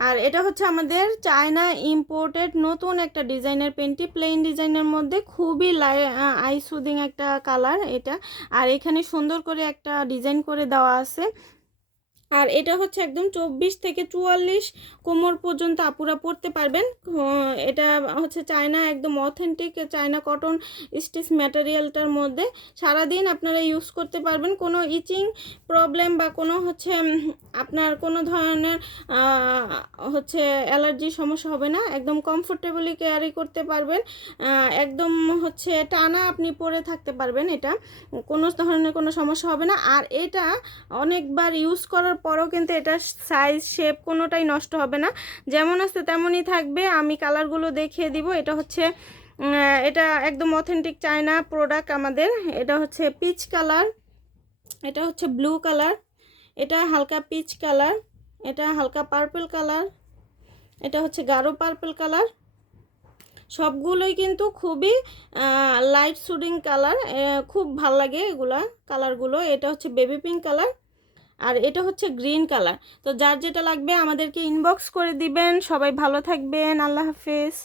আর এটা হচ্ছে আমাদের চায়না ইম্পোর্টেড নতুন একটা ডিজাইনের পেনটি প্লেন ডিজাইনের মধ্যে খুবই লাই আই সুদিং একটা কালার এটা। আর এখানে সুন্দর করে একটা ডিজাইন করে দেওয়া আছে। আর এটা হচ্ছে একদম চব্বিশ থেকে চুয়াল্লিশ কোমর পর্যন্ত আপুরা পরতে পারবেন। এটা হচ্ছে চায়না একদম অথেন্টিক চায়না কটন স্টিচ ম্যাটেরিয়ালটার মধ্যে। সারাদিন আপনারা ইউজ করতে পারবেন। কোনো ইচিং প্রবলেম বা কোনো হচ্ছে আপনার কোনো ধরনের হচ্ছে অ্যালার্জির সমস্যা হবে না, একদম কমফোর্টেবলি ক্যারি করতে পারবেন একদম হচ্ছে টানা আপনি পরে থাকতে পারবেন এটা, কোনো ধরনের কোনো সমস্যা হবে না, আর এটা অনেকবার ইউজ করার পরও কিন্তু এটা সাইজ শেপ কোনোটাই নষ্ট হবে না, যেমন আছে তেমনই থাকবে, আমি কালারগুলো দেখিয়ে দিব, এটা হচ্ছে এটা একদম অথেন্টিক চায়না প্রোডাক্ট আমাদের, এটা হচ্ছে পিচ কালার এটা হচ্ছে ব্লু কালার এটা হালকা পিচ কালার, এটা হালকা পার্পল কালার, এটা হচ্ছে গাঢ় পার্পল কালার। সবগুলোই কিন্তু খুবই লাইট সুডিং কালার খুব ভালো লাগে এগুলা কালারগুলো। এটা হচ্ছে বেবি পিঙ্ক কালার আর এটা হচ্ছে গ্রিন কালার তো যার যেটা লাগবে আমাদেরকে ইনবক্স করে দিবেন। সবাই ভালো থাকবেন। আল্লাহ হাফেজ।